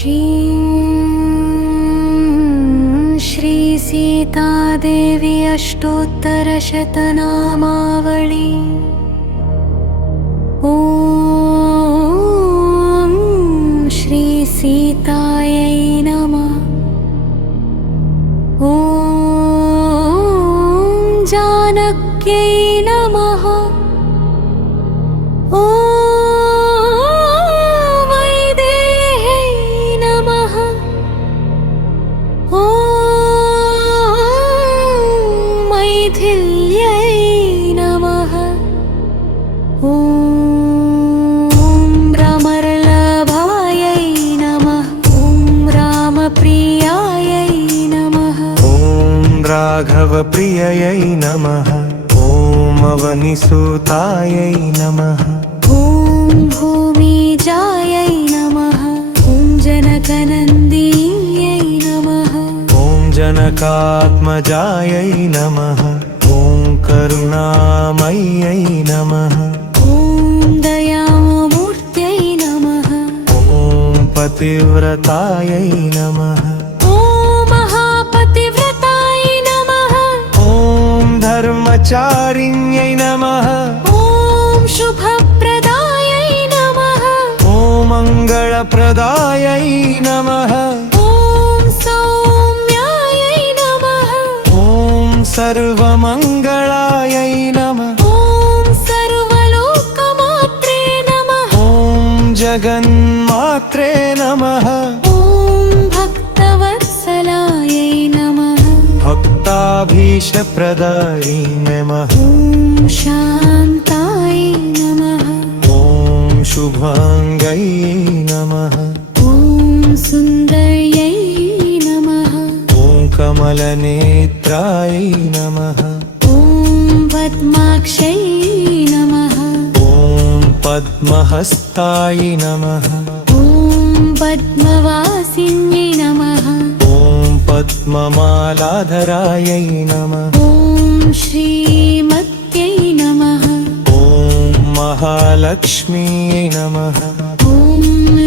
श्री सीतादेवी अष्टोत्तरशतनामावली। ॐ श्री सीतायै नमः। ॐ जानक्यै नमः। ॐ वैदेह्यै नमः। ॐ मैथिल्यै नमः। ॐ रामवल्लभायै नमः। ॐ रामप्रियायै नमः। ॐ राघवप्रिययै नमः। ॐ अवनिसुतायै नमः। ॐ भूमिजायै नमः। ॐ जनकनन्दिन्यै नमः। ॐ जनकात्मजायै नमः। ॐ करुणामय्यै नमः। ॐ दयामूर्त्यै नमः। ॐ पतिव्रतायै नमः। ॐ महापतिव्रताय नमः। ॐ धर्मचारिण्यै नमः। ॐ शुभप्रदायै नमः। ॐ मङ्गलप्रदायै नमः। ॐ सौम्यायै नमः। ॐ सर्वमङ्गलायै नमः। ॐ सर्वलोकमात्रे नमः। ॐ जगन्मात्रे नमः। ॐ भक्तवत्सलायै नमः। भक्ताभीष्टप्रदायै नमः। ॐ शान्तायै नमः। ॐ शुभाङ्गै नमः। ॐ सुन्दर्यै नमः। ॐ कमलनेत्रायै नमः। ॐ पद्माक्षै नमः। ॐ पद्महस्ताय नमः। ॐ पद्मवासिन्यै नमः। ॐ पद्ममालाधरायै नमः। ॐ श्रीमत्यै नमः। ॐ महालक्ष्म्यै नमः। ॐ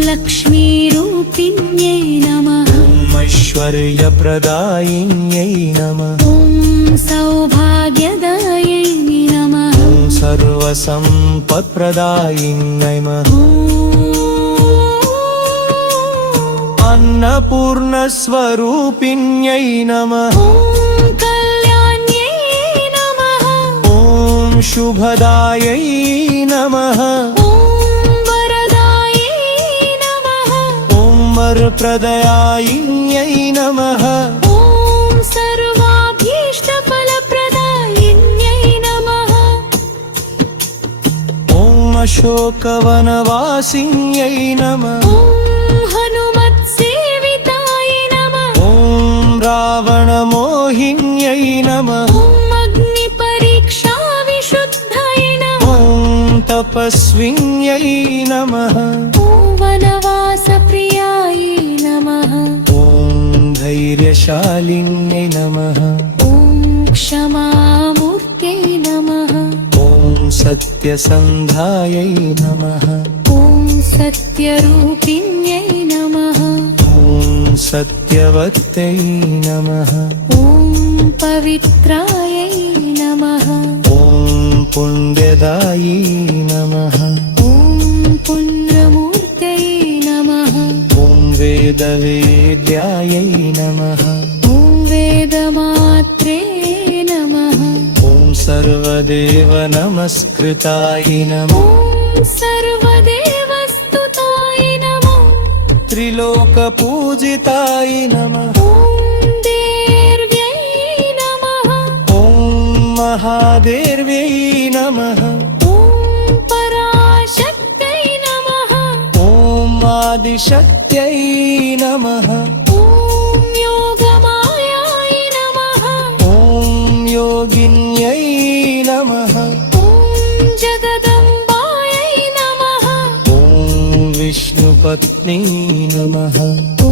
लक्ष्मीरूपिण्यै नमः। ॐ ऐश्वर्यप्रदायिन्यै नमः। ॐ सौभाग्यदायै नमः। ॐ सर्वसम्पत्प्रदायिन्यै नमः। अन्नपूर्णस्वरूपिण्यै नमः। ॐ कल्याण्यै नमः। ॐ शुभदायै नमः। ॐ वरदायै नमः। ॐ वरप्रदायिन्यै नमः। ॐ सर्वाभीष्टफलप्रदायिन्यै नमः। ॐ अशोकवनवासिन्यै नमः। ॐ हनुमत्सेविताय नमः। ॐ रावणमोहिन्यै नमः। ॐ अग्निपरीक्षाविशुद्धाय नमः। ॐ तपस्विन्यै नमः। ॐ वनवासप्रियाय नमः। ॐ धैर्यशालिन्यै नमः। ॐ क्षमामूर्त्यै नमः। ॐ सत्यसन्धायै नमः। ॐ सत्यरूपिण्यै नमः। ॐ सत्यवत्यै नमः। ॐ पवित्रायै नमः। ॐ पुण्यदायी नमः। ॐ पुण्यमूर्त्यै नमः। ॐ वेदवेद्यायै नमः। ॐ वेदमात्रे नमः। ॐ सर्वदेवनमस्कृताय नमः। ॐ सर्वदेवस्तुताय नमः। त्रिलोकपूजिताय नमः। ॐ देव्यै नमः। ॐ महादेव्यै नमः। ॐ पराशक्त्यै नमः। ॐ आदिशक्त्यै नमः। ॐ योगमायाय नमः। ॐ योगिन्यै नमः। ॐ जगदम्बायै नमः। ॐ विष्णुपत्नी नमः। ॐ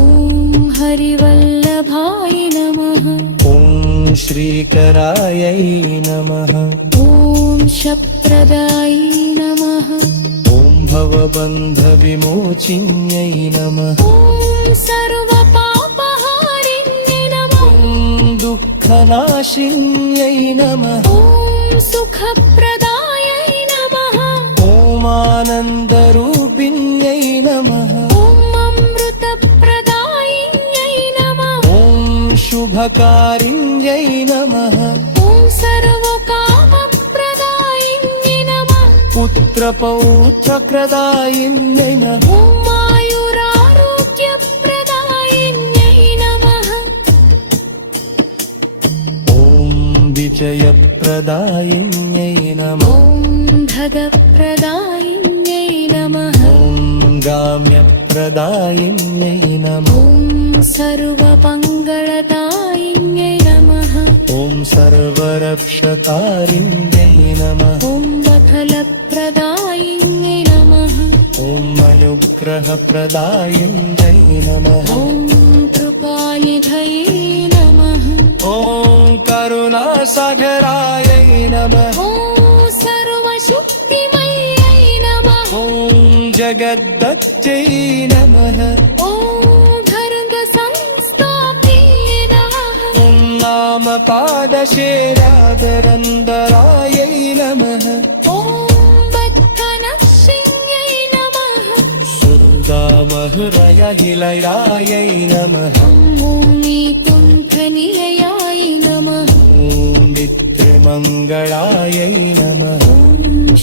हरिवल्लभाय नमः। ॐ श्रीकरायै नमः। ॐ शप्रदायै नमः। ॐ भवबन्धविमोचिन्यै नमः ॐ सर्वपापहारिण्यै नमः ॐ दुःखनाशिन्यै नमः ॐ सुखप्रदायै नमः ॐ आनन्दरूपिण्यै नमः ॐ अमृतप्रदायिन्यै नमः ॐ शुभकारिण्यै नमः ॐ सर्वकामप्रदायिन्यै नमः पुत्रपौत्रप्रदायिन्यै नमः ॐ आयुरारोग्यप्रदायिन्यै नमः ॐ विजयप्रदायिन्यै नमः ॐ धगप्रदायिन्यै नमः ॐ गाम्यप्रदायिन्यै नमः ॐ सर्वमङ्गलदायिन्यै नमः ॐ सर्वरक्षतारिण्यै नमः ॐ बखलप्रदायिन्यै नमः ॐ अनुग्रहप्रदायिन्यै नमः ॐ कृपानिधये नमः ॐ करुणासागरायै नमः ॐ सर्वशक्तिमयै नमः ॐ जगद्दत्यै नमः ॐ गर्गसंस्थाप्ये नमः ॐ नामपादशेरादरन्दरायै नमः ॐ बद्धनशिन्यै नमः सुरदामहृदयहिलयायै नमः ॐ भूमिकुण्ठनिलयाय नमः ॐ मित्रमङ्गलायै नमः ॐ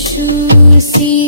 शूसिकारिणै